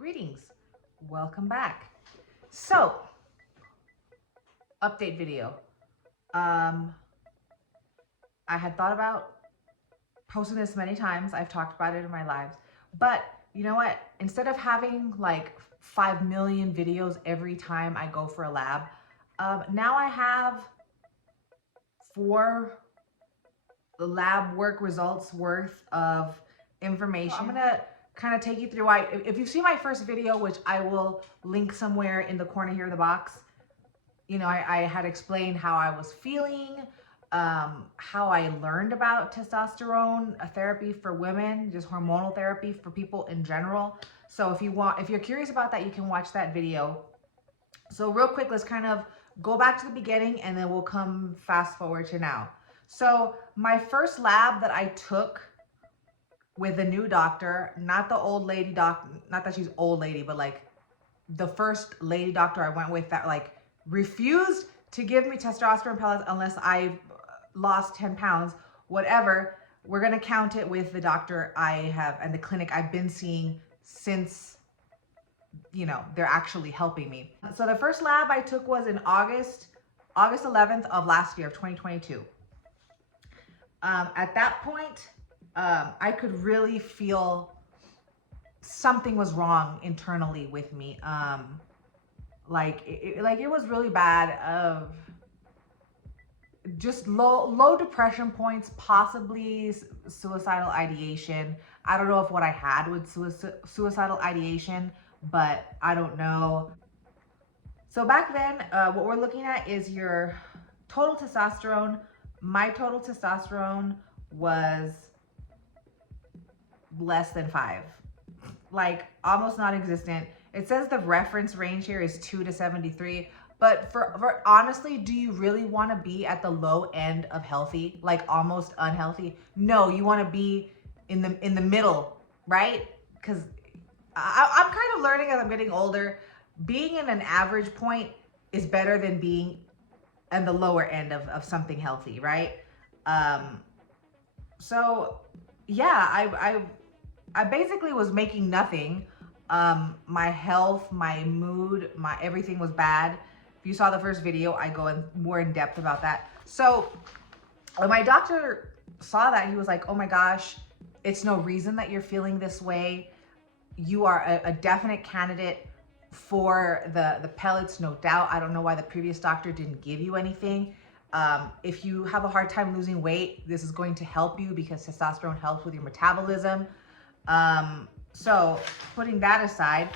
Greetings, welcome back. So, update video. I had thought about posting this many times. I've talked about it in my lives, but you know what? Instead of having like 5 million videos every time I go for a lab, now I have 4 lab work results worth of information. So I'm gonna kind of take you through. If you've seen my first video, which I will link somewhere in the corner here in the box, you know, I had explained how I was feeling, how I learned about testosterone therapy for women, just hormonal therapy for people in general. So if you're curious about that, you can watch that video. So real quick, let's kind of go back to the beginning and then we'll come fast forward to now. So my first lab that I took with a new doctor, not the old lady not that she's old lady, but like the first lady doctor I went with that like refused to give me testosterone pellets unless I lost 10 pounds, whatever. We're gonna count it with the doctor I have and the clinic I've been seeing since, you know, they're actually helping me. So the first lab I took was in August 11th of last year, of 2022. At that point, I could really feel something was wrong internally with me. Like it was really bad. Of just low depression points, possibly suicidal ideation. I don't know if what I had with suicidal ideation, but I don't know. So back then, what we're looking at is your total testosterone. My total testosterone was less than 5, like almost non-existent. It says the reference range here is 2 to 73, but for honestly, do you really want to be at the low end of healthy, like almost unhealthy? No, you want to be in the middle, right? Because I'm kind of learning as I'm getting older, being in an average point is better than being in the lower end of something healthy, right? So yeah, I basically was making nothing. My health, my mood, my everything was bad. If you saw the first video, I go in more in depth about that. So when my doctor saw that, he was like, oh my gosh, it's no reason that you're feeling this way. You are a definite candidate for the pellets, no doubt. I don't know why the previous doctor didn't give you anything. If you have a hard time losing weight, this is going to help you because testosterone helps with your metabolism. So putting that aside,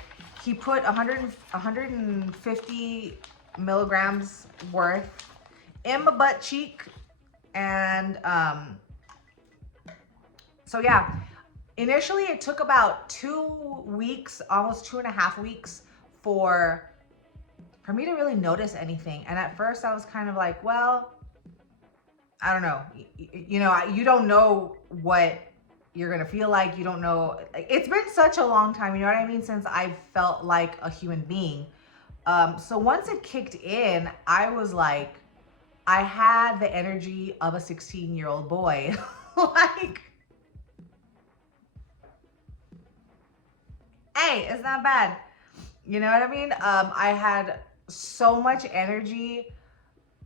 he put 150 milligrams worth in my butt cheek. And so yeah, initially it took about 2 weeks, almost 2.5 weeks for me to really notice anything. And at first I was kind of like, well, I don't know. You know, you don't know what you're gonna feel like. You don't know. It's been such a long time, you know what I mean, since I felt like a human being. So once it kicked in, I was like, I had the energy of a 16-year-old boy. Like, hey, it's not bad. You know what I mean? I had so much energy.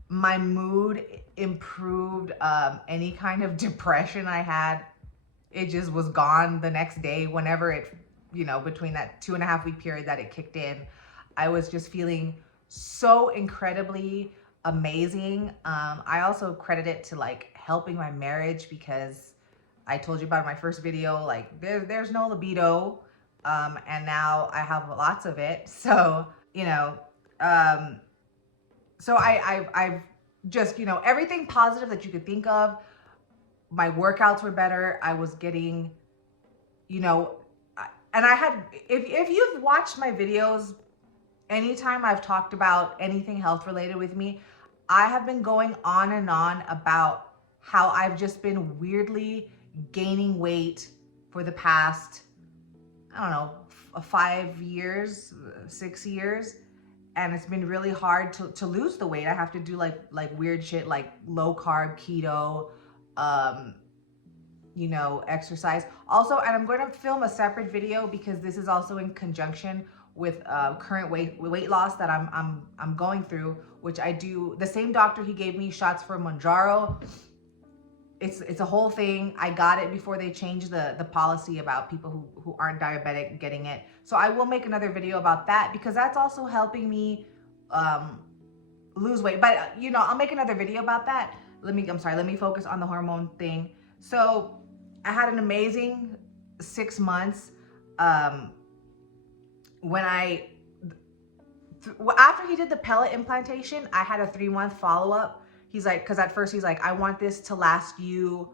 My mood improved. Any kind of depression I had, it just was gone the next day. Whenever it, you know, between that 2.5 week period that it kicked in, I was just feeling so incredibly amazing. I also credit it to like helping my marriage, because I told you about my first video, like there's no libido. And now I have lots of it. So, you know, so I've just, you know, everything positive that you could think of. My workouts were better. I was getting, you know, and I had, if you've watched my videos, anytime I've talked about anything health related with me, I have been going on and on about how I've just been weirdly gaining weight for the past, I don't know, 5 years, 6 years. And it's been really hard to lose the weight. I have to do like weird shit, like low carb, keto, you know, exercise. Also, and I'm going to film a separate video because this is also in conjunction with current weight loss that I'm going through, which I do. The same doctor, he gave me shots for Mounjaro. It's a whole thing. I got it before they changed the policy about people who aren't diabetic getting it. So I will make another video about that because that's also helping me lose weight. But you know, I'll make another video about that. Let me focus on the hormone thing. So I had an amazing 6 months. When after he did the pellet implantation, I had a 3-month follow-up. He's like, because at first he's like, I want this to last you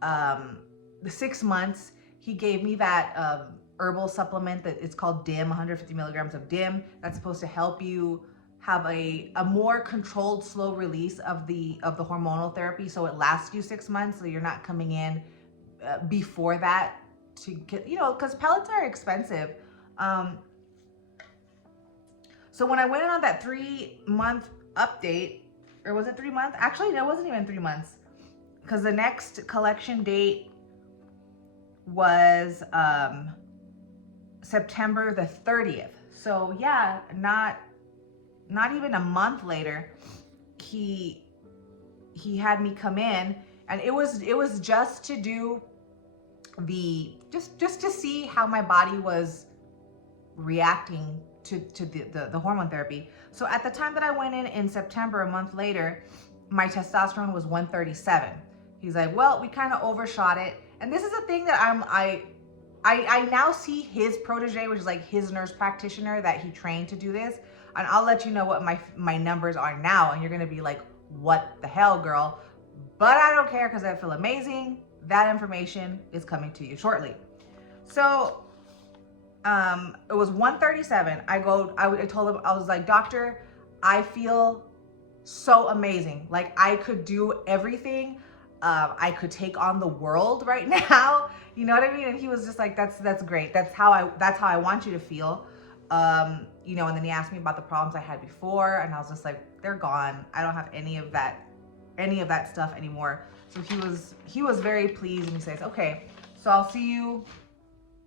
the 6 months. He gave me that herbal supplement that it's called DIM, 150 milligrams of DIM. That's supposed to help you have a more controlled, slow release of the hormonal therapy, so it lasts you 6 months, so you're not coming in before that to get, you know, because pellets are expensive. So when I went on that 3-month update, or was it 3 months? Actually, no, it wasn't even 3 months, because the next collection date was September the 30th. So yeah, not even a month later, he had me come in, and it was just to do just to see how my body was reacting to the hormone therapy. So at the time that I went in September, a month later, my testosterone was 137. He's like, well, we kind of overshot it. And this is a thing that I now see his protege, which is like his nurse practitioner that he trained to do this. And I'll let you know what my numbers are now. And you're going to be like, what the hell, girl? But I don't care because I feel amazing. That information is coming to you shortly. So it was 137. I told him, I was like, doctor, I feel so amazing. Like I could do everything. I could take on the world right now. You know what I mean? And he was just like, that's great. That's how I want you to feel. You know, and then he asked me about the problems I had before, and I was just like, they're gone. I don't have any of that stuff anymore. So he was very pleased, and he says, okay, so I'll see you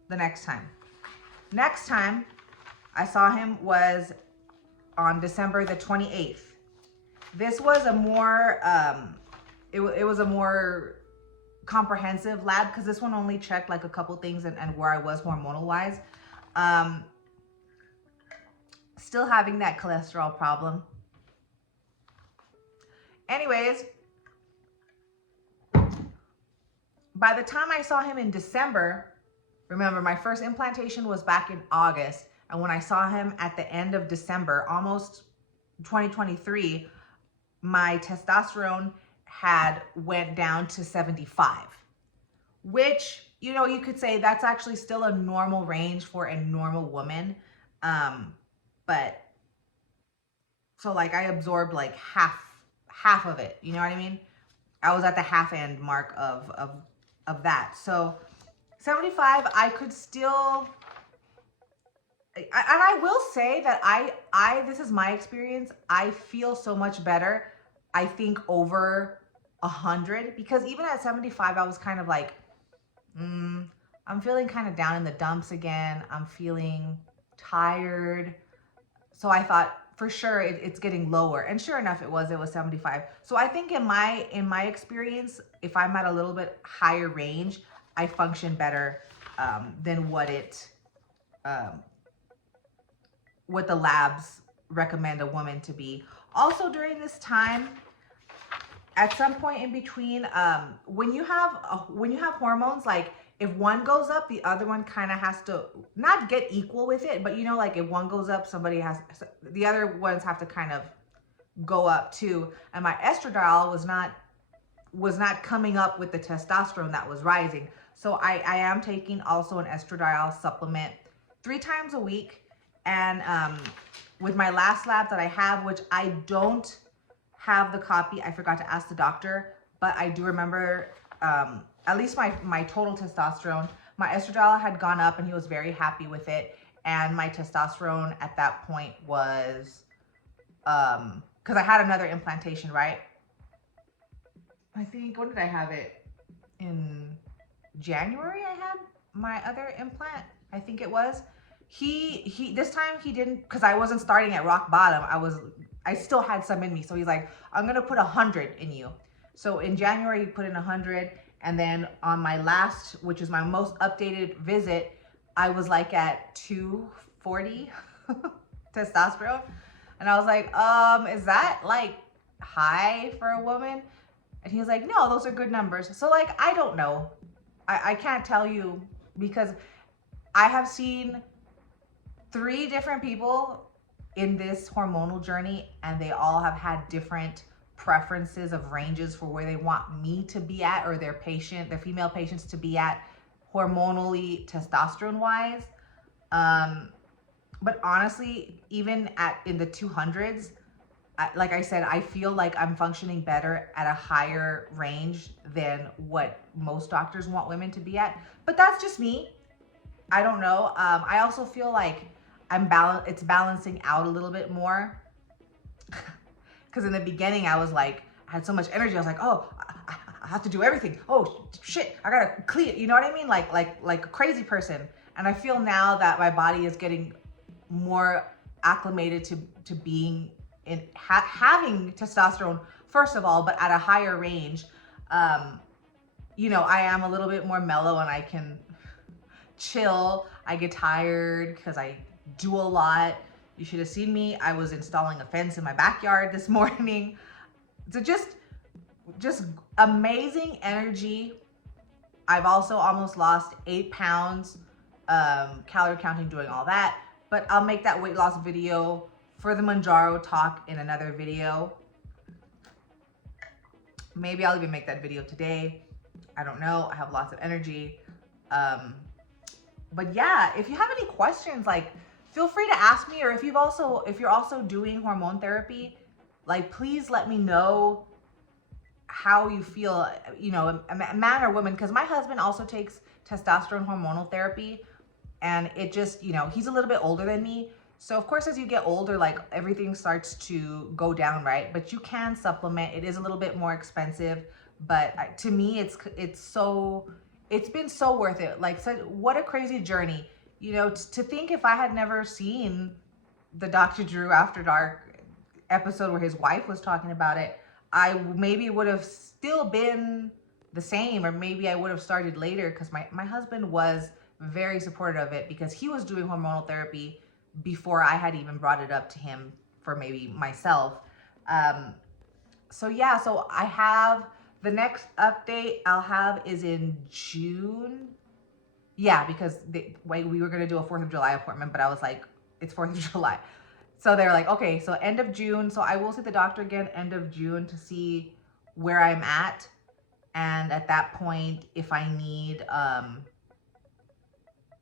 the next time. Next time I saw him was on December the 28th. This was a more, it was a more comprehensive lab because this one only checked like a couple things and where I was hormonal wise. Still having that cholesterol problem. Anyways, by the time I saw him in December, remember my first implantation was back in August. And when I saw him at the end of December, almost 2023, my testosterone had went down to 75, which, you know, you could say that's actually still a normal range for a normal woman. But so like I absorbed like half of it, you know what I mean? I was at the half end mark of that. So 75, I could still, and I will say that I this is my experience. I feel so much better, I think, over 100, because even at 75, I was kind of like, I'm feeling kind of down in the dumps again. I'm feeling tired. So I thought for sure it's getting lower. And sure enough, it was 75. So I think in my experience, if I'm at a little bit higher range, I function better than what the labs recommend a woman to be. Also during this time, at some point in between, when you have hormones, like if one goes up, the other one kind of has to not get equal with it, but you know, like if one goes up, the other ones have to kind of go up too. And my estradiol was not coming up with the testosterone that was rising. So I am taking also an estradiol supplement 3 times a week. And with my last lab that I have, which I don't have the copy, I forgot to ask the doctor, but I do remember at least my total testosterone, my estradiol had gone up and he was very happy with it. And my testosterone at that point was, because I had another implantation, right? I think, when did I have it? In January I had my other implant, I think it was. He this time he didn't, because I wasn't starting at rock bottom. I still had some in me. So he's like, I'm gonna put 100 in you. So in January he put in 100, and then on my last, which is my most updated visit, I was like at 240 testosterone. And I was like, is that like high for a woman? And he's like, no, those are good numbers. So like, I don't know. I can't tell you, because I have seen 3 different people in this hormonal journey, and they all have had different preferences of ranges for where they want me to be at, or their female patients to be at hormonally, testosterone wise. But honestly, even in the 200s, like I said, I feel like I'm functioning better at a higher range than what most doctors want women to be at. But that's just me. I don't know. I also feel like it's balancing out a little bit more. Because in the beginning, I had so much energy. I was like, oh, I have to do everything. Oh shit, I gotta clean. You know what I mean? Like a crazy person. And I feel now that my body is getting more acclimated to being having testosterone, first of all, but at a higher range. You know, I am a little bit more mellow, and I can chill. I get tired because I do a lot. You should have seen me. I was installing a fence in my backyard this morning. So just amazing energy. I've also almost lost 8 pounds, calorie counting, doing all that. But I'll make that weight loss video for the Mounjaro talk in another video. Maybe I'll even make that video today. I don't know. I have lots of energy. But yeah, if you have any questions, like, feel free to ask me. Or if you're also doing hormone therapy, like, please let me know how you feel, you know, a man or woman, because my husband also takes testosterone hormonal therapy, and it just, you know, he's a little bit older than me. So of course, as you get older, like, everything starts to go down, right? But you can supplement. It is a little bit more expensive, but to me, it's been so worth it. Like, what a crazy journey, you know, to think if I had never seen the Dr. Drew After Dark episode where his wife was talking about it, I maybe would have still been the same, or maybe I would have started later, because my husband was very supportive of it, because he was doing hormonal therapy before I had even brought it up to him for maybe myself. So yeah, so I have the next update I'll have is in June. Yeah, because we were going to do a 4th of July appointment, but I was like, it's 4th of July. So they were like, okay, so end of June. So I will see the doctor again end of June to see where I'm at. And at that point, if I need,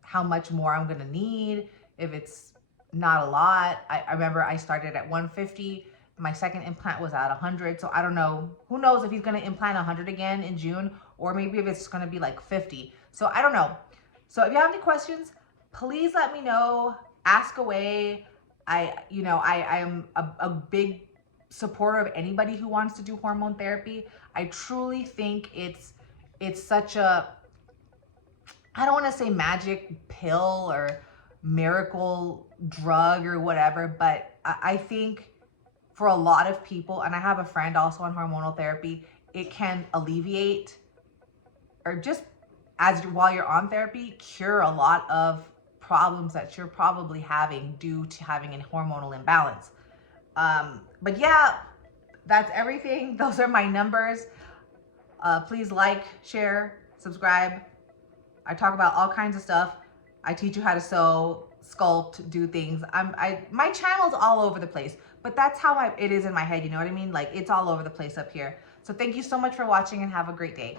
how much more I'm going to need, if it's not a lot. I remember I started at 150. My second implant was at 100. So I don't know. Who knows if he's going to implant 100 again in June, or maybe if it's going to be like 50. So I don't know. So if you have any questions, please let me know. Ask away. I am a big supporter of anybody who wants to do hormone therapy. I truly think it's such a, I don't want to say magic pill or miracle drug or whatever, but I think for a lot of people, and I have a friend also on hormonal therapy, it can alleviate, or just while you're on therapy, cure a lot of problems that you're probably having due to having a hormonal imbalance. But yeah, that's everything. Those are my numbers. Please like, share, subscribe. I talk about all kinds of stuff. I teach you how to sew, sculpt, do things. My channel's all over the place, but that's how it is in my head. You know what I mean? Like, it's all over the place up here. So thank you so much for watching, and have a great day.